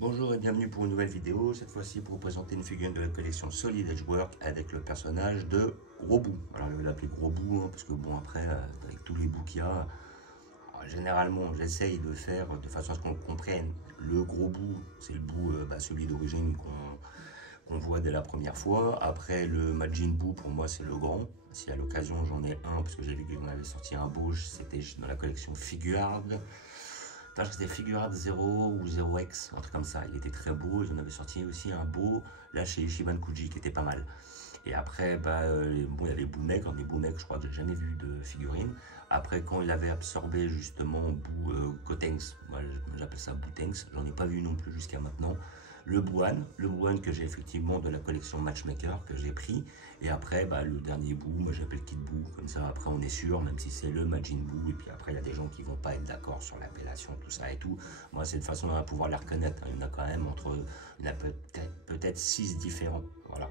Bonjour et bienvenue pour une nouvelle vidéo, cette fois-ci pour vous présenter une figurine de la collection Solid Edgework avec le personnage de Gros Bout. Alors je vais l'appeler Gros Bout parce que bon après avec tous les bouts qu'il y a, généralement j'essaye de faire de façon à ce qu'on le comprenne. Le Gros Bout c'est le bout, celui d'origine qu'on voit dès la première fois. Après le Majin Buu pour moi c'est le grand. Si à l'occasion j'en ai un parce que j'ai vu qu'on avait sorti un beau, c'était dans la collection Figuard. Je crois que c'était Figuarts 0 ou 0X, un truc comme ça. Il était très beau. Ils en avaient sorti aussi un beau, là chez Ichiban Kuji, qui était pas mal. Et après, bon, il y avait Boumègre, mais Boumègre, je crois que j'ai jamais vu de figurine. Après, quand il avait absorbé justement Gotenks, moi j'appelle ça Boutenks, j'en ai pas vu non plus jusqu'à maintenant. Le Buan que j'ai effectivement de la collection Matchmaker que j'ai pris. Et après, le dernier bout, moi j'appelle Kid Buu, comme ça après on est sûr, même si c'est le Majin Buu. Et puis après, il y a des gens qui vont pas être d'accord sur l'appellation, tout ça et tout. Moi, c'est de façon à pouvoir les reconnaître. Il y en a quand même il y en a peut-être 6 différents. Voilà.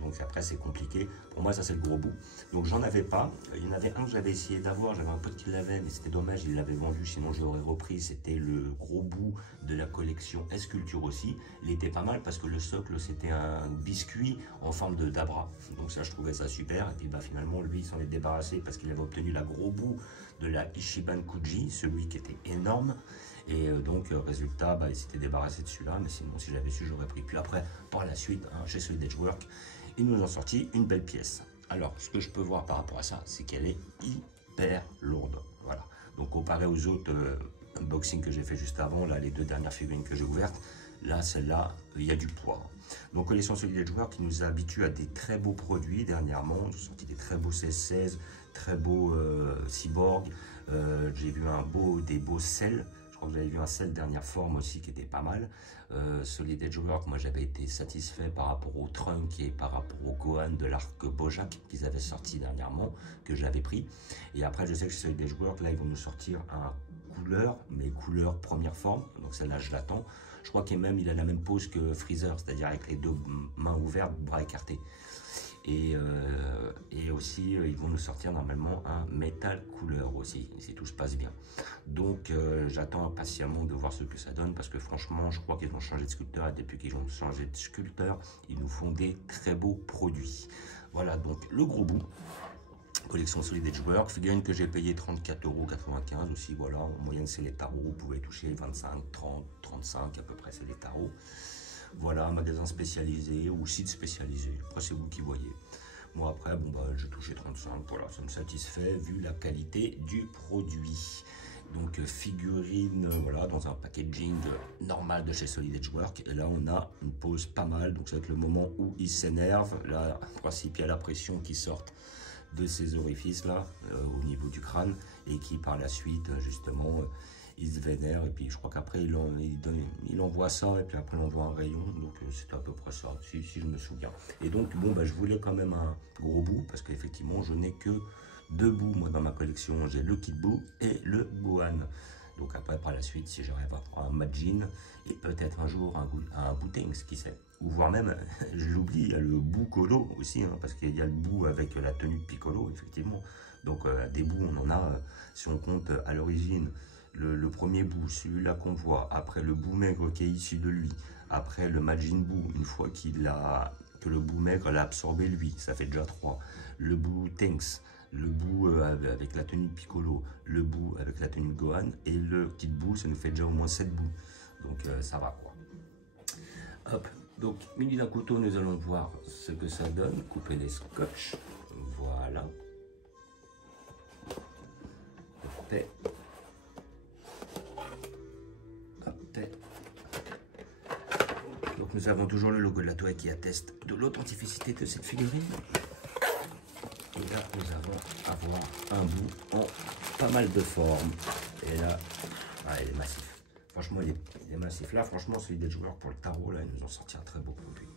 Donc après, c'est compliqué. Pour moi, ça c'est le Gros Bout. Donc j'en avais pas. Il y en avait un que j'avais essayé d'avoir. J'avais un pote qui l'avait, mais c'était dommage, il l'avait vendu. Sinon, je l'aurais repris. C'était le Gros Bout de la collection S-Culture aussi. Il était pas mal parce que le socle, c'était un biscuit en forme de Dabra. Donc ça, je trouvais ça super. Et puis finalement, lui, il s'en est débarrassé parce qu'il avait obtenu la Gros Bout de la Ichiban Kuji, celui qui était énorme. Et donc, résultat, il s'était débarrassé de celui-là. Mais sinon, si j'avais su, j'aurais pris. Puis après, par la suite, chez Solid Edgework, ils nous ont sorti une belle pièce. Alors, ce que je peux voir par rapport à ça, c'est qu'elle est hyper lourde. Voilà. Donc, comparé aux autres unboxings que j'ai fait juste avant, là, les deux dernières figurines que j'ai ouvertes, là, celle-là, il y a du poids. Donc, collection Solid Edgework qui nous habitue à des très beaux produits dernièrement. Ils ont sorti des très beaux 16-16, très beaux Cyborg. J'ai vu des beaux Cell. Je crois que j'avais vu un Cell dernière forme aussi qui était pas mal. Solid Edgework, moi j'avais été satisfait par rapport au Trunk et par rapport au Gohan de l'arc Bojack qu'ils avaient sorti dernièrement, que j'avais pris. Et après, je sais que chez Solid Edgework, là ils vont nous sortir un couleur, mais couleur première forme. Donc celle-là, je l'attends. Je crois qu'il a la même pose que Freezer, c'est-à-dire avec les deux mains ouvertes, bras écartés. Et aussi, ils vont nous sortir normalement un métal couleur aussi, si tout se passe bien. Donc, j'attends impatiemment de voir ce que ça donne, parce que franchement, je crois qu'ils ont changé de sculpteur, et depuis qu'ils ont changé de sculpteur, ils nous font des très beaux produits. Voilà, donc le Gros Bout, collection Solid Edgework, figurine que j'ai payé 34,95 € aussi, voilà, en moyenne c'est les tarots, vous pouvez toucher 25, 30, 35 à peu près, c'est les tarots. Voilà, un magasin spécialisé ou site spécialisé. Après, c'est vous qui voyez. Moi, après, j'ai touché 35. Voilà, ça me satisfait vu la qualité du produit. Donc, figurine, voilà, dans un packaging normal de chez Solid Edgework. Et là, on a une pause pas mal. Donc, ça va être le moment où il s'énerve. Là, en principe, il y a la pression qui sort de ces orifices-là, au niveau du crâne. Et qui, par la suite, justement... il se vénère et puis je crois qu'après il envoie ça et puis après il envoie un rayon, donc c'est à peu près ça si je me souviens. Et donc je voulais quand même un Gros Bout parce qu'effectivement je n'ai que deux bouts moi dans ma collection, j'ai le Kid Buu et le Gohan. Donc après par la suite si j'arrive à prendre un Majin et peut-être un jour un Boutenks, qui sait, ou voire même je l'oublie, il y a le Buu Colo aussi, parce qu'il y a le Buu avec la tenue de Piccolo effectivement. Donc des bouts on en a, si on compte à l'origine le premier bout, celui-là qu'on voit, après le bout maigre qui est issu de lui, après le Majin Buu, une fois que le bout maigre l'a absorbé lui, ça fait déjà 3. Le bout Tanks, le bout avec la tenue de Piccolo, le bout avec la tenue de Gohan, et le Kid Buu, ça nous fait déjà au moins 7 bouts. Donc ça va quoi. Hop, donc muni d'un couteau, nous allons voir ce que ça donne. Couper les scotch, voilà. Parfait. Donc nous avons toujours le logo de la Toei qui atteste de l'authenticité de cette figurine. Et là nous allons avoir un bout en pas mal de formes. Et là, il est massif. Franchement, il est massif. Là, franchement, celui des joueurs pour le tarot, là, ils nous ont sorti un très beau produit.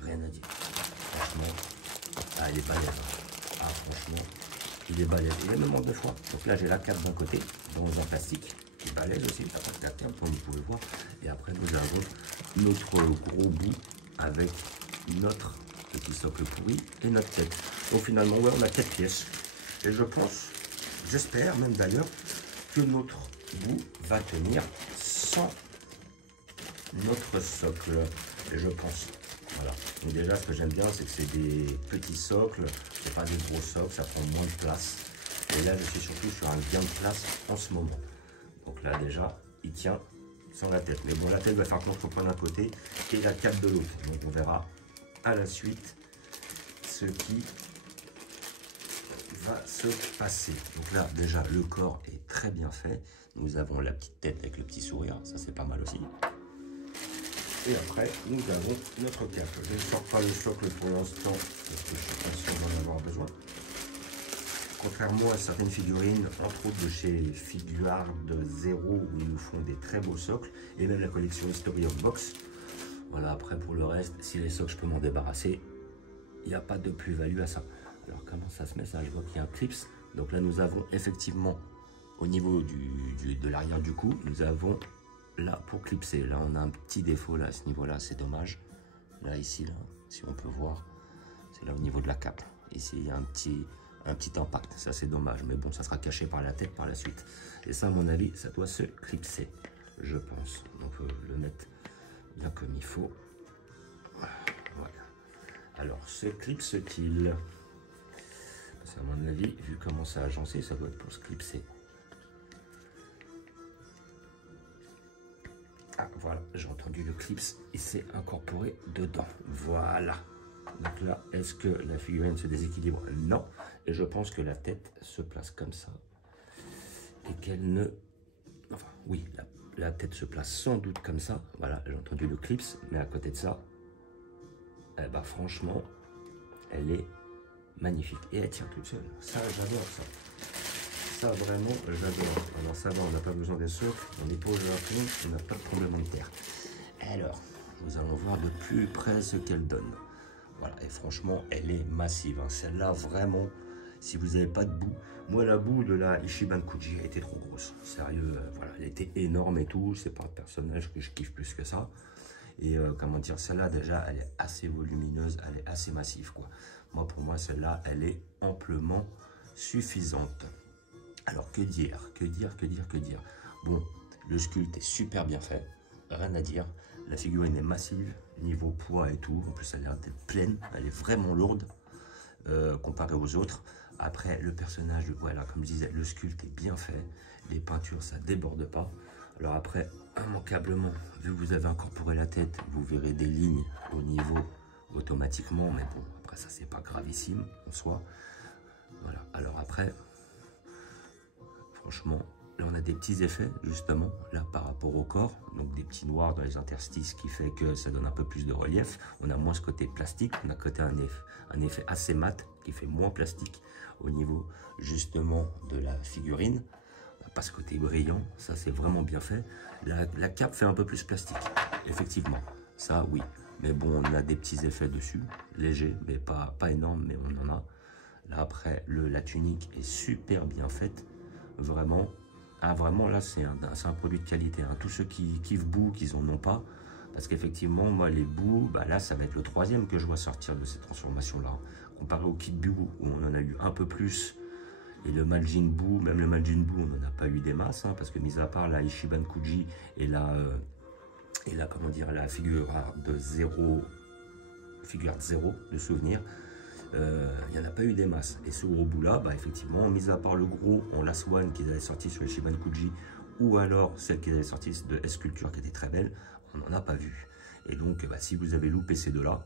Rien à dire. Franchement, il est balèze. Franchement, il est balèze. Il est même en deux fois. Donc là, j'ai la carte d'un côté, dans un plastique. Balèze aussi, la carte comme vous pouvez voir. Et après nous avons notre Gros Bout avec notre petit socle pourri et notre tête. Donc finalement on a 4 pièces. Et je pense, j'espère même d'ailleurs, que notre bout va tenir sans notre socle, je pense. Voilà. Donc déjà, ce que j'aime bien, c'est que c'est des petits socles, c'est pas des gros socles, ça prend moins de place. Et là, je suis surtout sur un gain de place en ce moment. Donc là, déjà, il tient sans la tête. Mais bon, la tête va faire planche d'un côté et la cape de l'autre. Donc on verra à la suite ce qui va se passer. Donc là, déjà, le corps est très bien fait. Nous avons la petite tête avec le petit sourire, ça c'est pas mal aussi. Et après, nous avons notre cape. Je ne sors pas le socle pour l'instant, parce que je suis conscient d'en avoir besoin. Contrairement à certaines figurines, entre autres de chez Figuard Zero, où ils nous font des très beaux socles, et même la collection History of Box. Voilà, après pour le reste, si les socles je peux m'en débarrasser, il n'y a pas de plus-value à ça. Alors comment ça se met ça? Je vois qu'il y a un clips. Donc là nous avons effectivement au niveau de l'arrière du cou, nous avons là pour clipser. Là on a un petit défaut là à ce niveau-là, c'est dommage. Là ici, là, si on peut voir, c'est là au niveau de la cape. Ici il y a un petit impact, ça c'est dommage. Mais bon, ça sera caché par la tête par la suite. Et ça à mon avis, ça doit se clipser, je pense. Donc le mettre bien comme il faut. Voilà. Alors, se clipse-t-il? À mon avis, vu comment ça a agencé, ça doit être pour se clipser. Ah, voilà, j'ai entendu le clips, il s'est incorporé dedans. Voilà. Donc là, est-ce que la figurine se déséquilibre? Non. Et je pense que la tête se place comme ça. Et qu'elle ne... Enfin, oui, la tête se place sans doute comme ça. Voilà, j'ai entendu le clips, mais à côté de ça, eh ben, franchement, elle est magnifique. Et elle tient toute seule. Ça, j'adore ça. Ça, vraiment, j'adore. Alors ça va, on n'a pas besoin des socles. On est pas au Japon, on n'a pas de tremblement de terre. Alors, nous allons voir de plus près ce qu'elle donne. Voilà, et franchement, elle est massive. Hein. Celle-là, vraiment, si vous n'avez pas de boue, moi, la boue de la Ichiban Kuji a été trop grosse. Sérieux, voilà, elle était énorme et tout. C'est pas un personnage que je kiffe plus que ça. Et comment dire, celle-là, déjà, elle est assez volumineuse, elle est assez massive, quoi. Moi, pour moi, celle-là, elle est amplement suffisante. Alors, que dire? Bon, le sculpte est super bien fait, rien à dire. La figurine est massive, niveau poids et tout. En plus, elle a l'air d'être pleine, elle est vraiment lourde comparée aux autres. Après, le personnage, voilà, comme je disais, le sculpte est bien fait. Les peintures, ça déborde pas. Alors après, immanquablement, vu que vous avez incorporé la tête, vous verrez des lignes au niveau automatiquement. Mais bon, après ça, c'est pas gravissime en soi. Voilà, alors après, franchement, là on a des petits effets justement, là par rapport au corps. Donc des petits noirs dans les interstices qui fait que ça donne un peu plus de relief. On a moins ce côté plastique, on a côté un effet assez mat qui fait moins plastique au niveau justement de la figurine. Pas ce côté brillant, ça c'est vraiment bien fait. La cape fait un peu plus plastique, effectivement, ça oui. Mais bon, on a des petits effets dessus, légers, mais pas énormes, mais on en a. Là après, la tunique est super bien faite, vraiment. Ah vraiment là, c'est un produit de qualité. Hein. Tous ceux qui kiffent boue, qu'ils en ont pas, parce qu'effectivement, moi les boues, bah là ça va être le troisième que je vois sortir de cette transformation-là. Comparé au kit boue, où on en a eu un peu plus. Et le Majin Buu, même le Majin Buu, on n'en a pas eu des masses, hein, parce que mis à part la Ichiban Kuji et la comment dire, la figure de zéro de souvenir, il n'y en a pas eu des masses. Et ce gros bout là, bah, effectivement, mis à part le gros en Last One qu'ils avaient sorti sur Ichiban Kuji, ou alors celle qu'ils avaient sorti de S-Culture qui était très belle, on n'en a pas vu. Et donc, bah, si vous avez loupé ces deux-là,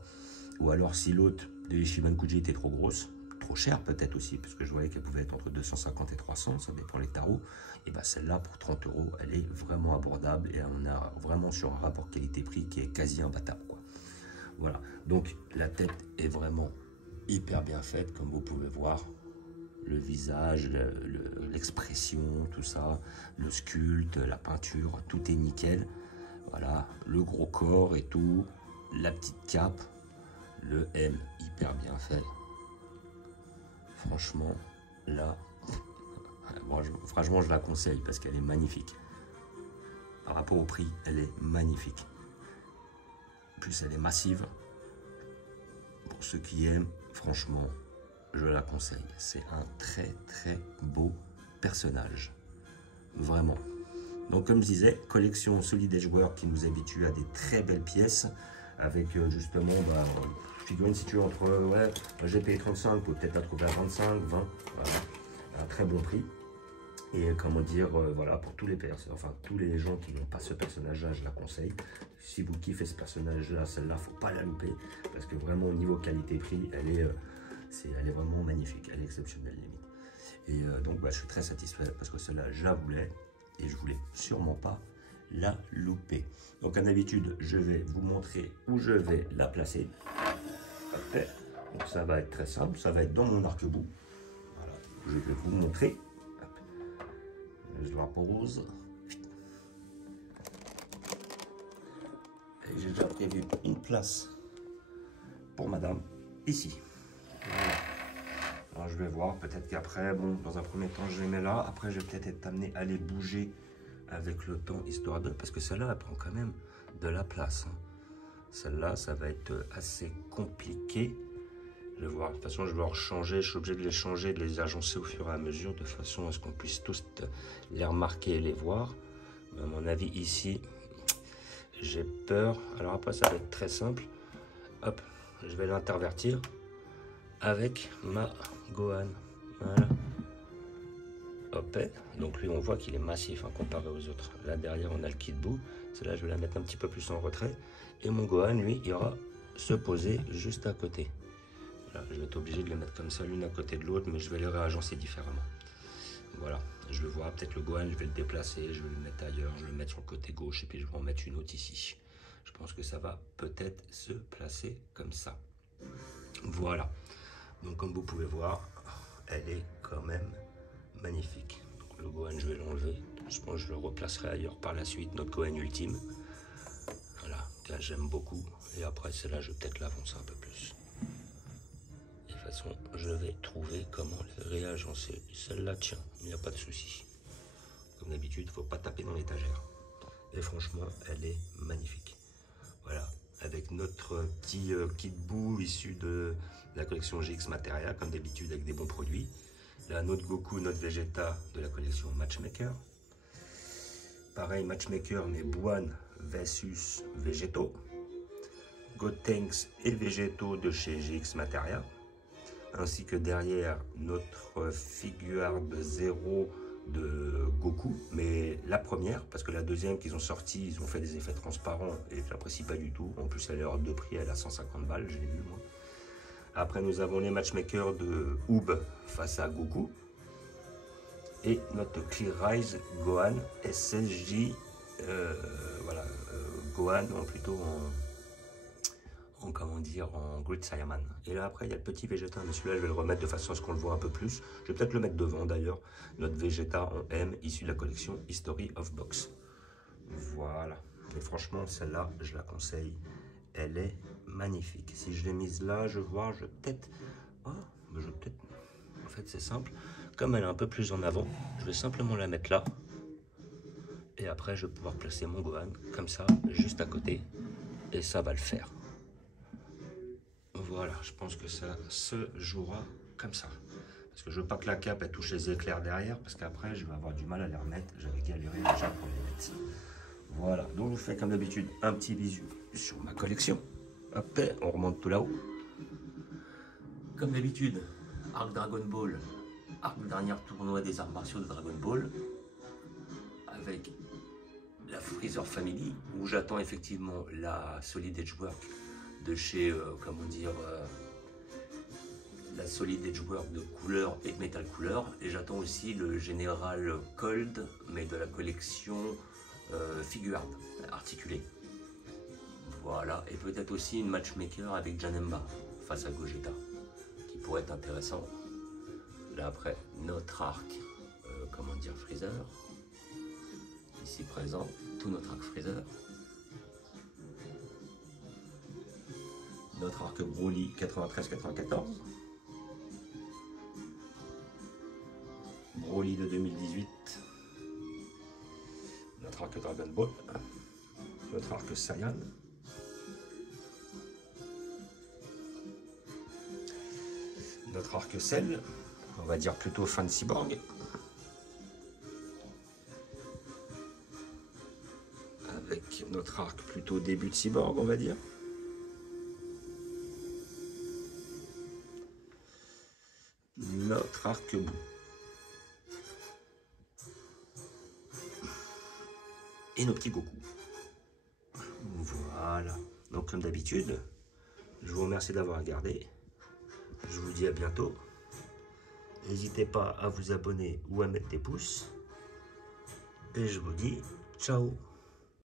ou alors si l'autre de Ichiban Kuji était trop grosse, trop cher peut-être aussi, parce que je voyais qu'elle pouvait être entre 250 et 300, ça dépend les tarots, et bien celle-là pour 30 €, elle est vraiment abordable, et on a vraiment sur un rapport qualité-prix qui est quasi imbattable, quoi. Voilà, donc la tête est vraiment hyper bien faite, comme vous pouvez voir, le visage, l'expression, tout ça, le sculpte, la peinture, tout est nickel. Voilà, le gros corps et tout, la petite cape, le M hyper bien fait. Franchement, là, franchement, je la conseille parce qu'elle est magnifique. Par rapport au prix, elle est magnifique. En plus, elle est massive. Pour ceux qui aiment, franchement, je la conseille. C'est un très très beau personnage. Vraiment. Donc comme je disais, collection Solid Edgework qui nous habitue à des très belles pièces avec justement figurines situées entre, ouais, j'ai payé 35, vous pouvez peut-être la trouver à 25, 20, voilà, à un très bon prix. Et comment dire, voilà, pour tous les personnes, enfin tous les gens qui n'ont pas ce personnage-là, je la conseille. Si vous kiffez ce personnage-là, celle-là, faut pas la louper, parce que vraiment au niveau qualité-prix, elle est vraiment magnifique, elle est exceptionnelle limite. Et donc je suis très satisfait parce que celle-là, je la voulais et je voulais sûrement pas la louper. Donc comme d'habitude, je vais vous montrer où je vais la placer. Après, donc ça va être très simple, ça va être dans mon arc-bout. Voilà, je vais vous montrer. Je la pose. Et j'ai déjà prévu une place pour madame ici. Voilà. Alors je vais voir, peut-être qu'après, bon, dans un premier temps, je les mets là. Après, je vais peut-être être amené à les bouger avec le temps, histoire de... Parce que celle-là, elle prend quand même de la place. Celle-là, ça va être assez compliqué. Je vais voir. De toute façon, je vais en changer. Je suis obligé de les changer, de les agencer au fur et à mesure, de façon à ce qu'on puisse tous les remarquer et les voir. Mais à mon avis, ici, j'ai peur. Alors après, ça va être très simple. Hop, je vais l'intervertir avec ma Gohan. Voilà. Hop, donc lui, on voit qu'il est massif comparé aux autres. Là, derrière, on a le Kid Buu. Celle-là, je vais la mettre un petit peu plus en retrait. Et mon Gohan, lui, ira se poser juste à côté. Là, je vais être obligé de les mettre comme ça, l'une à côté de l'autre, mais je vais les réagencer différemment. Voilà, je le vois, peut-être le Gohan, je vais le déplacer, je vais le mettre ailleurs, je vais le mettre sur le côté gauche, et puis je vais en mettre une autre ici. Je pense que ça va peut-être se placer comme ça. Voilà, donc comme vous pouvez voir, elle est quand même magnifique. Donc le Gohan, je vais l'enlever, je pense que je le replacerai ailleurs par la suite, notre Gohan ultime. Voilà, j'aime beaucoup, et après celle-là, je vais peut-être l'avancer un peu plus. De toute façon, je vais trouver comment les réagencer. Celle-là, tiens, il n'y a pas de souci. Comme d'habitude, il ne faut pas taper dans l'étagère. Et franchement, elle est magnifique. Voilà, avec notre petit Kid Buu issu de la collection GX Materia, comme d'habitude, avec des bons produits. Là, notre Goku, notre Vegeta de la collection Matchmaker. Pareil, Matchmaker, mais Buan versus Vegeto. Gotenks et Vegeto de chez GX Materia. Ainsi que derrière notre figure de 0 de Goku, mais la première, parce que la deuxième qu'ils ont sorti, ils ont fait des effets transparents et je l'apprécie pas du tout. En plus, elle est hors de prix, elle a 150 balles, je l'ai vu moi. Après, nous avons les matchmakers de Oob face à Goku et notre Clear Rise Gohan SSJ, voilà, Gohan plutôt comment dire, en Grid Saiyaman. Et là après il y a le petit Vegeta, mais celui-là je vais le remettre de façon à ce qu'on le voit un peu plus. Je vais peut-être le mettre devant d'ailleurs, notre Vegeta en M issu de la collection History of Box. Voilà, et franchement celle-là je la conseille, elle est magnifique. Si je l'ai mise là, je vois, je vais peut-être, en fait c'est simple, comme elle est un peu plus en avant, je vais simplement la mettre là. Et après je vais pouvoir placer mon Gohan comme ça, juste à côté, et ça va le faire. Voilà, je pense que ça se jouera comme ça. Parce que je veux pas que la cape elle touche les éclairs derrière, parce qu'après je vais avoir du mal à les remettre. J'avais galéré déjà pour les mettre. Voilà, donc je vous fais comme d'habitude un petit bisou sur ma collection. Hop, on remonte tout là-haut. Comme d'habitude, arc Dragon Ball, arc dernier tournoi des arts martiaux de Dragon Ball, avec la Freezer Family, où j'attends effectivement la Solid Edgework de chez, comment dire, la Solid Edgework de couleur et de métal couleur. Et j'attends aussi le Général Cold, mais de la collection Figure articulée. Voilà, et peut-être aussi une Matchmaker avec Janemba face à Gogeta, qui pourrait être intéressant. Là après, notre arc, comment dire, Freezer, ici présent, tout notre arc Freezer. Notre arc Broly 93-94, Broly de 2018, notre arc Dragon Ball, notre arc Saiyan, notre arc Cell, on va dire plutôt fan cyborg, notre arc plutôt début de cyborg, on va dire. Notre arc-bout. Et nos petits Goku. Voilà. Donc comme d'habitude, je vous remercie d'avoir regardé. Je vous dis à bientôt. N'hésitez pas à vous abonner ou à mettre des pouces. Et je vous dis ciao.